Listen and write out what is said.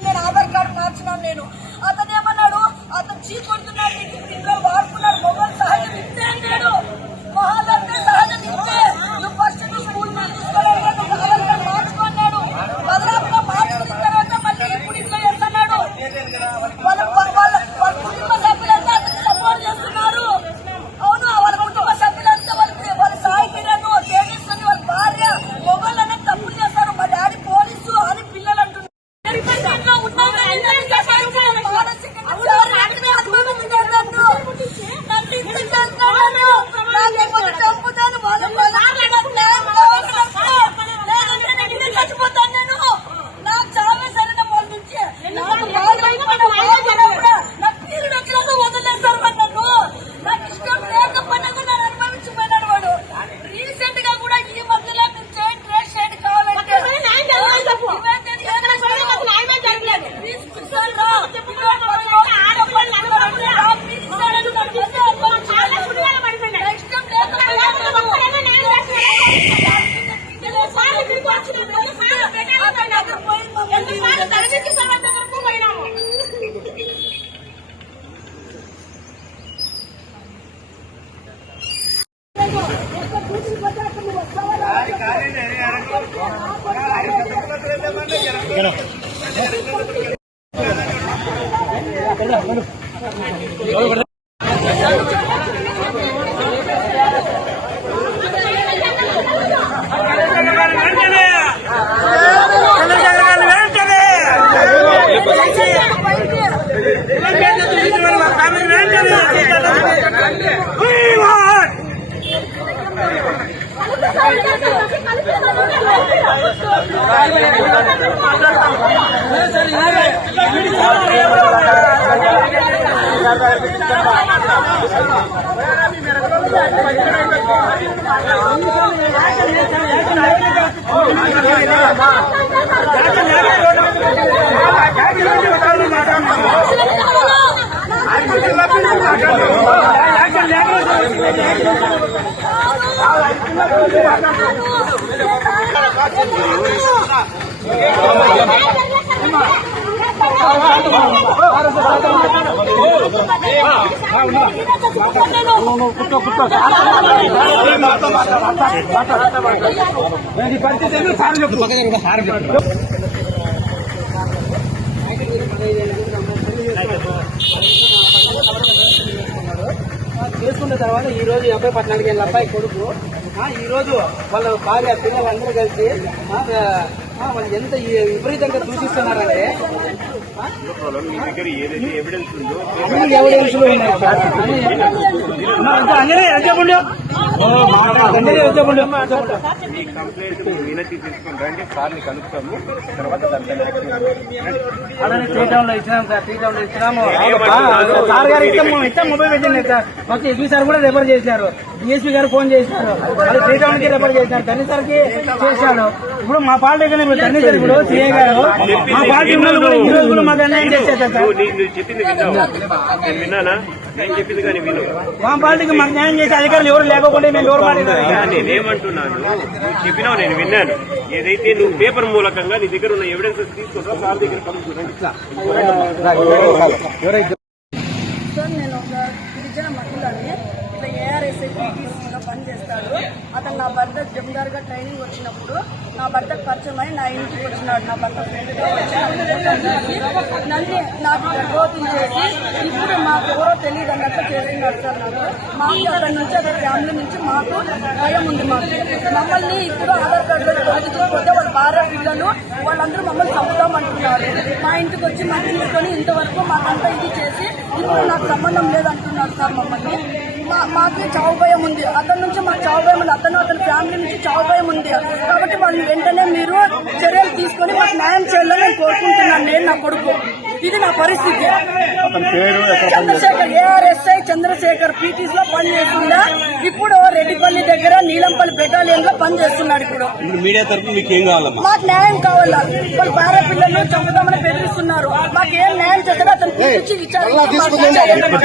నేను ఆధార్ కార్డు మార్చినాను. నేను అతనేమన్నాడు, అతను చీకొడుతున్నాడు, ఇంట్లో వాడుకున్నాడు, మొబైల్ సహజం ఇంతే అన్నాడు. మొహాలంటే సహజం ఇంతే, నువ్వు ఫస్ట్ స్కూల్ తీసుకోవడం ఆధార్ కార్డు మార్చుకున్నాడు. బదలాపుగా మార్చుకున్న తర్వాత మళ్ళీ ఎప్పుడు ఇంట్లో చేస్తున్నాడు. వాళ్ళ కుటుంబ సభ్యులంతా అతనికి సపోర్ట్ చేస్తున్నారు. అవును, వాళ్ళ కుటుంబ సభ్యులంతా వాళ్ళ సాయి కిరణ్, తేజస్వని, వాళ్ళ భార్య మొబైల్ అనేది తప్పులు చేస్తారు. మా డాడీ పోలీసు అని పిల్లలు అంటున్నారు. చచ్చిపోతాను నేను. నాకు చావే సరైన వాళ్ళ నుంచి నాకు తీరు నొక్కినాక వదిలేస్తారు నన్ను. నాకు ఇష్టం లేకపోయినా కూడా నన్ను అనుభవించిపోయినాడు వాడు. రీసెంట్ గా కూడా ఈ మధ్యలో మీరు చేయండి, ట్రేస్ చేయండి కావాలంటే చేసుకున్న తర్వాత ఈ రోజు 14 ఏళ్ళ అబ్బాయి కొడుకు ఈ రోజు వాళ్ళ భార్య పిల్లలందరూ కలిసి వాళ్ళు ఎంత విపరీతంగా దూషిస్తున్నారంటే ఎవిడెన్స్ వినతి తీసుకుని రండి, సార్ని కలుపుతాము. తర్వాత అలానే శ్రీటౌన్ లో ఇచ్చినాము సార్, శ్రీటౌన్ లో ఇచ్చినాము. సార్ గారు ఇచ్చాము మొబైల్ పెట్టింది సార్. మొత్తం ఎస్పీ సార్ కూడా రెఫర్ చేశారు, డిఎస్పీ గారు ఫోన్ చేశారు, అది శ్రీటౌన్ కి రెఫర్ చేశారు, ధర్నీ సార్ కి చేశాడు. ఇప్పుడు మా పార్టీ ధర్నీ సార్ ఇప్పుడు సీఏ గారు మా పార్టీ ఈ రోజు కూడా మాకు అన్యాయం చేశారు సార్. చెప్పింది విన్నానా? నేను చెప్పింది కానీ విను. మా పార్టీకి మాకు న్యాయం చేసే అధికారులు ఎవరు లేకపోతే మేము ఎవరు నేనేమంటున్నాను, నువ్వు చెప్పినావు, నేను విన్నాను. ఏదైతే నువ్వు పేపర్ మూలకంగా నీ దగ్గర ఉన్న ఎవిడెన్సెస్ తీసుకుంటా సార్ దగ్గర సార్, నేను ఒక గిరిజన మహిళని, ఇట్లా ఏఆర్ఎస్ఐ పీటీసీగా పనిచేస్తాడు. అతను నా భర్త జమీదారుగా ట్రైనింగ్ వచ్చినప్పుడు నా భర్తకు పరిచయం అయి నా ఇంటికి వచ్చినాడు. నా భర్త ఫ్రెండ్గా వచ్చి నన్ను నాకు గర్భవతిని చేసి ఇప్పుడు మాకు ఎవరో తెలియదు అన్నట్టు చేస్తున్నాడు సార్. మాకు అక్కడి నుంచి అక్కడ ఫ్యామిలీ నుంచి మాకు భయం ఉంది. మమ్మల్ని ఇప్పుడు ఆధార్ కార్డులో తొలగించకపోతే వాళ్ళ భార్య పిల్లలు వాళ్ళందరూ మమ్మల్ని అంటున్నారు. మా ఇంటికి వచ్చి మా తీసుకొని ఇంతవరకు మాకంతా ఇది చేసి ఇప్పుడు నాకు సంబంధం లేదంటున్నారు సార్. మమ్మల్ని మాకు చావు భయం ఉంది, అతని నుంచి మాకు చావు భయం ఉంది, అతని ఫ్యామిలీ నుంచి చావు భయం ఉంది. కాబట్టి వాళ్ళు వెంటనే మీరు చర్యలు తీసుకొని మాకు న్యాయం చేయాలని నేను కోరుకుంటున్నాను. నేను నా కొడుకు, ఇది నా పరిస్థితి. చంద్రశేఖర్ ARSI చంద్రశేఖర్ పీటీస్ లో పని చేస్తుందా, ఇప్పుడు రెడ్డిపల్లి దగ్గర నీలంపల్లి బెటాలియన్ లో పని చేస్తున్నాడు. ఇప్పుడు మీడియా తరఫున మీకు ఏం కావాలమ్మా? మాకు న్యాయం కావాలా? వాళ్ళు భార్య పిల్లలు చంపుదామని బెదిరిస్తున్నారు. మాకు ఏం న్యాయం చేస్తారో అతను పిలిచి విచారించాలి.